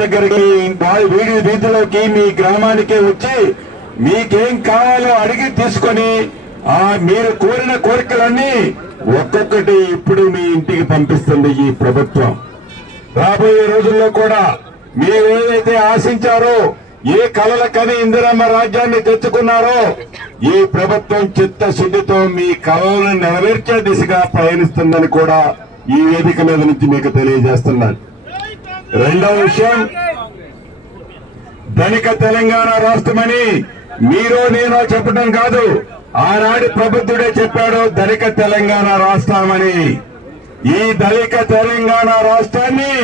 దగ్గరికి వీడి వీధిలోకి మీ గ్రామానికి వచ్చి మీకేం కావాలో అడిగి తీసుకొని ఆ మీరు కోరిన కోరికలన్నీ ఒక్కొక్కటి ఇప్పుడు మీ ఇంటికి పంపిస్తుంది ఈ ప్రభుత్వం. రాబోయే రోజుల్లో కూడా మీరు ఏదైతే ఆశించారో ఏ కలల కని ఇందిరమ్మ రాజ్యాన్ని తెచ్చుకున్నారో ఈ ప్రభుత్వం చిత్తశుద్ధితో మీ కళలను నెరవేర్చే దిశగా ప్రయాణిస్తుందని కూడా ఈ వేదిక మీద నుంచి మీకు తెలియజేస్తున్నాను. రెండవ విషయం ధనిక తెలంగాణ రాష్ట్రమని మీరో నేనో చెప్పడం కాదు. ఆనాడు ప్రభుత్వుడే చెప్పాడు ధనిక తెలంగాణ రాష్ట్రమని. ఈ ధనిక తెలంగాణ రాష్ట్రాన్ని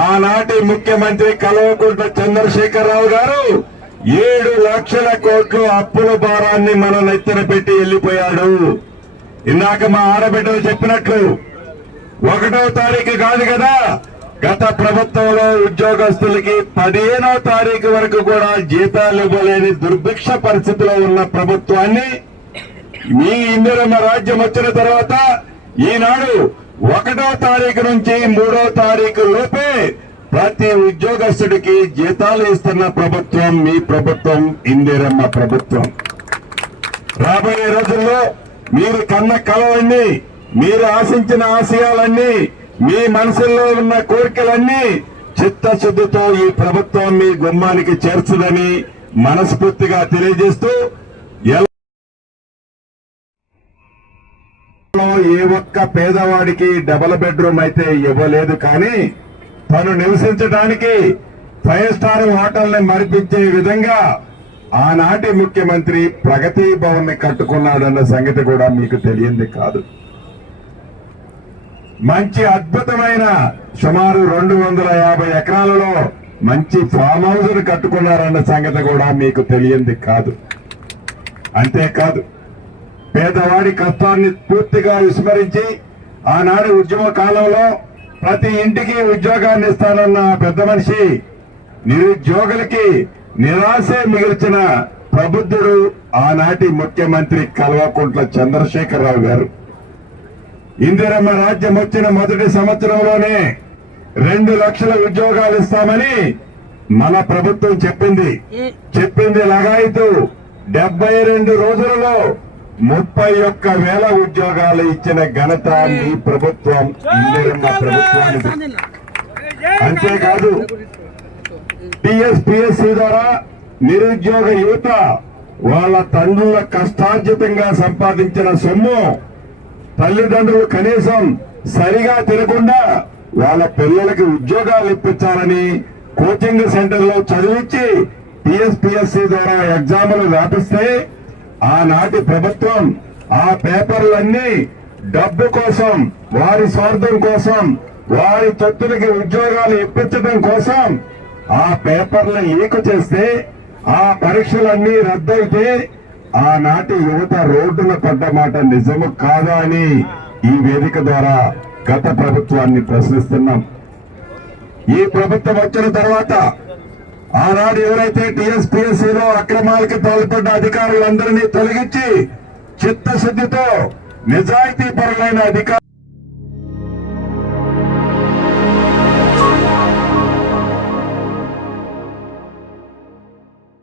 ఆనాటి ముఖ్యమంత్రి కల్వకుంట్ల చంద్రశేఖరరావు గారు ఏడు లక్షల కోట్లు అప్పుల భారాన్ని మన నెత్తిన పెట్టి వెళ్ళిపోయాడు ఇందాక మా ఆడబిడ్డలు చెప్పినట్లు ఒకటో తారీఖు కాదు కదా గత ప్రభుత్వంలో ఉద్యోగస్తులకి పదిహేనో తారీఖు వరకు కూడా జీతాలు ఇవ్వలేని దుర్భిక్ష పరిస్థితిలో ఉన్న ప్రభుత్వాన్ని మీ ఇందిరమ్మ రాజ్యం వచ్చిన తర్వాత ఈనాడు ఒకటో తారీఖు నుంచి మూడో తారీఖు లోపే ప్రతి ఉద్యోగస్తుడికి జీతాలు ఇస్తున్న ప్రభుత్వం మీ ప్రభుత్వం ఇందిరమ్మ ప్రభుత్వం. రాబోయే రోజుల్లో మీరు కన్న కలవన్నీ మీరు ఆశించిన ఆశయాలన్నీ మీ మనసుల్లో ఉన్న కోరికలన్నీ చిత్తశుద్ధితో ఈ ప్రభుత్వం మీ గుమ్మానికి చేర్చుదని మనస్ఫూర్తిగా తెలియజేస్తూ ఏ ఒక్క పేదవాడికి డబల్ బెడ్రూమ్ అయితే ఇవ్వలేదు కానీ తను నివసించడానికి ఫైవ్ స్టార్ హోటల్ని మరిపించే విధంగా ఆనాటి ముఖ్యమంత్రి ప్రగతి భవన్ని కట్టుకున్నాడన్న సంగతి కూడా మీకు తెలియంది కాదు. మంచి అద్భుతమైన సుమారు రెండు వందల యాభై ఎకరాలలో మంచి ఫామ్ హౌస్ కట్టుకున్నారన్న సంగతి కూడా మీకు తెలియంది కాదు. అంతేకాదు పేదవాడి కష్టాన్ని పూర్తిగా విస్మరించి ఆనాడు ఉద్యమ కాలంలో ప్రతి ఇంటికి ఉద్యోగాన్ని ఇస్తానన్న పెద్ద మనిషి నిరుద్యోగులకి నిరాశే మిగిల్చిన ప్రబుద్ధుడు ఆనాటి ముఖ్యమంత్రి కల్వకుంట్ల చంద్రశేఖరరావు గారు. ఇందిరమ్మ రాజ్యం వచ్చిన మొదటి సంవత్సరంలోనే రెండు లక్షల ఉద్యోగాలు ఇస్తామని మన ప్రభుత్వం చెప్పింది. చెప్పింది లగాయితూ. డెబ్బై రెండు రోజులలో ముప్పై ఒక్క వేల ఉద్యోగాలు ఇచ్చిన ఘనత మీ ప్రభుత్వం ఇందిరమ్మ ప్రభుత్వానికి. అంతేకాదు టిఎస్పిఎస్సి ద్వారా నిరుద్యోగ యువత వాళ్ళ తండ్రుల కష్టార్జితంగా సంపాదించిన సొమ్ము తల్లిదండ్రులు కనీసం సరిగా తినకుండా వాళ్ళ పిల్లలకి ఉద్యోగాలు ఇప్పించాలని కోచింగ్ సెంటర్లో చదివించి టిఎస్పిఎస్సి ద్వారా ఎగ్జాములు వ్యాపిస్తే ఆనాటి ప్రభుత్వం ఆ పేపర్లన్నీ డబ్బు కోసం వారి స్వార్థం కోసం వారి తొత్తులకి ఉద్యోగాలు ఇప్పించడం కోసం ఆ పేపర్లు లీక్ చేస్తే ఆ పరీక్షలన్నీ రద్దయితే ఆనాటి యువత రోడ్డున పడ్డ మాట నిజము కాదా అని ఈ వేదిక ద్వారా గత ప్రభుత్వాన్ని ప్రశ్నిస్తున్నాం. ఈ ప్రభుత్వం వచ్చిన తర్వాత ఆనాడు ఎవరైతే టీఎస్పీఎస్సీలో అక్రమాలకి పాల్పడ్డ అధికారులందరినీ తొలగించి చిత్తశుద్ధితో నిజాయితీ పరులైన అధికారులు